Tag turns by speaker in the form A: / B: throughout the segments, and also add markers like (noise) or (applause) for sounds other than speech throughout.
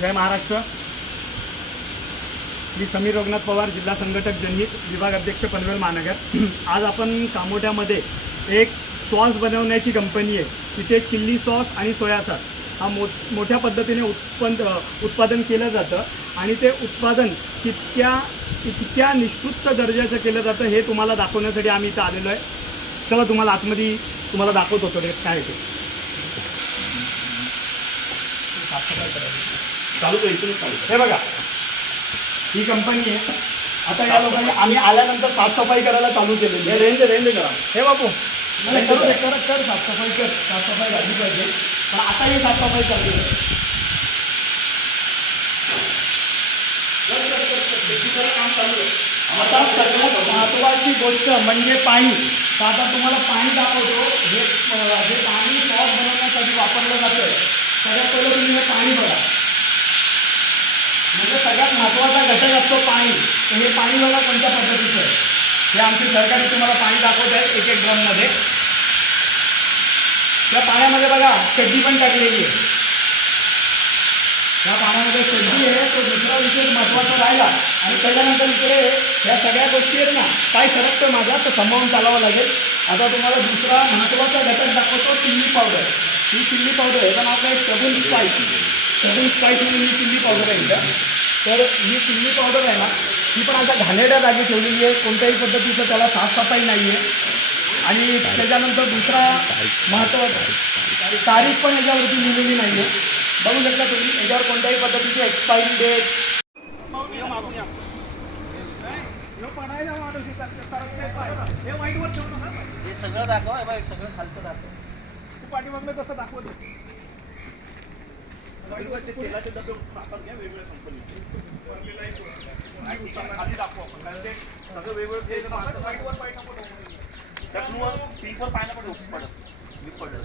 A: जय महाराष्ट्र. मी समीर रघुनाथ पवार जिल्हा संघटक जनहित विभाग अध्यक्ष पनवेल महानगर. (clears throat) आज आपण कामोट्यामध्ये एक सॉस बनवण्याची कंपनी आहे. तिथे चिल्ली सॉस आणि सोया सॉस हा मो मोठ्या पद्धतीने उत्पन्न उत्पादन केलं जातं आणि ते उत्पादन कितक्या कितक्या निष्कृत दर्जाचं केलं जातं हे तुम्हाला दाखवण्यासाठी आम्ही इथं आलेलो आहे. चला तुम्हाला आतमध्ये तुम्हाला दाखवत होतो ते काय आहे ते.
B: चालू कर इथून चालू.
A: हे बघा. ही कंपनी आहे. आता या लोकांनी आम्ही आल्यानंतर साफसफाई करायला चालू केलेली
B: हे
A: आहे
B: रेंज रेंज करा.
A: हे बापू. नाही, करू. दे, कर कर साफसफाई कर साफसफाई झाली पाहिजे. पण आता ही साफसफाई चालली आहे. आता सगळ्यात महत्त्वाची गोष्ट म्हणजे पाणी. तर आता तुम्हाला पाणी दाखवतो. हे जे पाणी सॉस बनवण्यासाठी वापरलं जातं सगळ्यात पहिलं तुम्ही हे पाणी बघा म्हणजे सगळ्यात महत्त्वाचा घटक असतो पाणी. तर हे पाणी बघा कोणत्या पद्धतीचं आहे. हे आमची सरकारी तुम्हाला पाणी दाखवत आहे एक एक ड्रममध्ये. त्या पाण्यामध्ये बघा चड्डी पण टाकलेली आहे. त्या पाण्यामध्ये चड्डी आहे तो दुसरा विषय महत्त्वाचा राहिला. आणि त्याच्यानंतर इकडे ह्या सगळ्या गोष्टी आहेत ना काय सरकतं माझा तर सांभाळून चालावं लागेल. आता तुम्हाला दुसरा महत्त्वाचा घटक दाखवतो चिल्ली पावडर. ही चिल्ली पावडर आहे नाव काय? शगुन स्पाईस शगुन स्पाईस म्हणून ही चिल्ली पावडर आहे इथं. तर ही चिल्ली पावडर आहे ना ही पण आता घाणेरड्या जागी ठेवलेली आहे. कोणत्याही पद्धतीचं त्याला साफसफाई नाही आहे. आणि त्याच्यानंतर दुसरा महत्त्वाचा तारीख पण याच्यावरती लिहिलेली नाही आहे. बघू शकता तुम्ही याच्यावर कोणत्याही पद्धतीची एक्सपायरी डेट
C: हे सगळं दाखव हे सगळं खालचं दाखव.
A: पाठीमागलं कसं दाखवतो
B: तेलाचे डबे हातात घ्या वेगवेगळ्या कंपनीचे खाली दाखवू आपण कारण ते सगळं वेगवेगळं तेल मागचं त्यात मग पीकवर पाय नाही. पडत पडत मी पडलं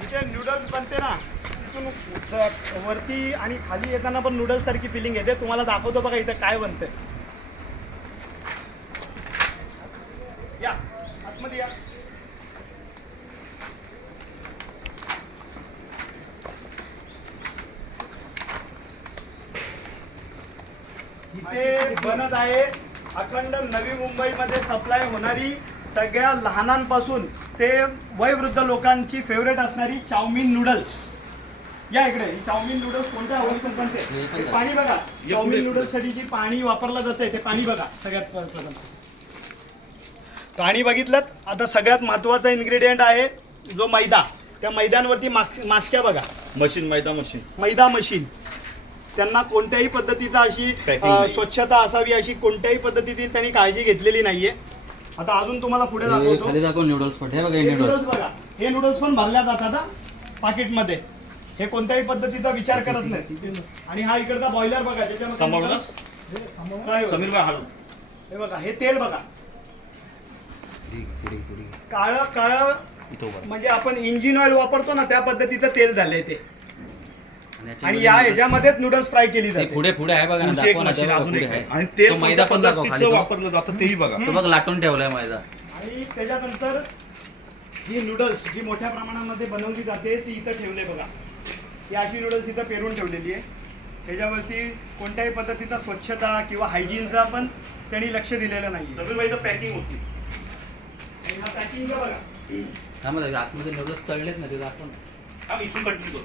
A: जिथे नूडल्स बनते ना तिथून वरती आणि खाली येताना पण नूडल्स सारखी फिलिंग येते. तुम्हाला दाखवतो बघा इथं काय बनतंय या आतमध्ये या इथे बनत आहे. अखंड नवी मुंबईमध्ये सप्लाय होणारी सगळ्या लहानांपासून ते वयवृद्ध लोकांची फेवरेट असणारी चाऊमिन नूडल्स या इकडे ही चाऊमिन नूडल्स कोणत्या अवस्थेत बनते हे पाणी बघा. चाऊमिन नूडल्ससाठी जे पाणी वापरलं जातंय ते पाणी बघा. सगळ्यात प्रथम. पाणी बघितलं आता सगळ्यात महत्त्वाचा इन्ग्रेडियंट आहे जो मैदा. त्या मैद्यांवरती मास- मास्क्या बघा.
B: मशीन मैदा मशीन.
A: मैदा मशीन. त्यांना कोणत्याही पद्धतीचा अशी अ. स्वच्छता असावी अशी कोणत्याही पद्धतीची त्यांनी काळजी घेतलेली नाहीये. आता अजून तुम्हाला पुढे
C: हे
A: दाखवतो.
C: खाली दाखव नूडल्स पण. हे बघा
A: हे
C: हे
A: नूडल्स
C: नूडल्स
A: बघा. हे नूडल्स पण भरल्या जातात पाकिटमध्ये. हे कोणत्याही पद्धतीचा विचार करत नाही आणि हा इकडचा बॉयलर बघा
B: ना?
A: noodles- हे समोर काय होतं?
B: समीर भाई हळू.
A: हे बघा हे तेल बघा. काळं काळं
B: इथं उभा
A: म्हणजे आपण इंजिन ऑइल वापरतो ना त्या पद्धतीचं तेल झालंय ते. आणि
C: याच्यामध्ये
A: या ह्याच्यामध्येच नूडल्स फ्राय केली जाते.
C: पुढे पुढे आहे बघा ना
B: तुमची एक
C: दाखव ना
B: मशीन अजून
C: पुढे
B: एक आहे.
C: आहे.
B: आणि तेल
C: तो मैदा
B: मैदा
C: पण दाखव खाली
B: पद्धतीचं
C: तो.
B: वापरलं जातं तेही बघा.
C: तो बघ लाटून ठेवलाय मैदा.
A: आणि त्याच्यानंतर ही नूडल्स जी मोठ्या प्रमाणामध्ये बनवली जाते ती इथं ठेवले बघा. ही अशी नूडल्स इथं पेरून ठेवलेली आहे. त्याच्यावरती कोणत्याही पद्धतीचा स्वच्छता किंवा हायजीनचा पण त्यांनी लक्ष दिलेलं नाही
B: समीर भाई पॅकिंग होती.
A: पॅकिंग बघा.
C: थांबा जरा, आतमध्ये नूडल्स तळलेत ना ते दाखव ना.
B: आम्ही इथून कंटिन्यू करू.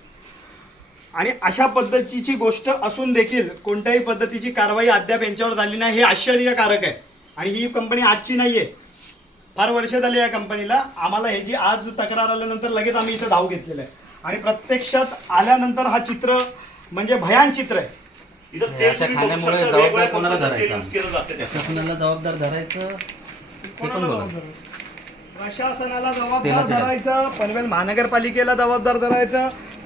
A: आणि अशा पद्धतीची गोष्ट असून देखील कोणत्याही पद्धतीची कारवाई अद्याप यांच्यावर झाली नाही. हे आश्चर्यकारक आहे. आणि ही कंपनी आजची नाही आहे फार वर्ष झाली या कंपनीला. आम्हाला ह्याची आज तक्रार आल्यानंतर लगेच आम्ही इथं धाव घेतलेलं आहे. आणि प्रत्यक्षात आल्यानंतर हा चित्र म्हणजे भयान चित्र आहे.
B: इथं
C: हे
B: तेल
C: अशा
B: तुम्ही बघू
C: खाण्यामुळे
B: शकता,
C: जबाबदार
B: वेगवेगळ्या
C: कोणाला
B: प्रकारचं तेल
C: धरायचं?
B: यूज केलं जातं त्याच्यात
C: शासनाला जबाबदार धरायचं ते पण
A: प्रशासनाला जबाबदार. धरायचं. पनवेल महानगरपालिकेला जबाबदार धरायचं.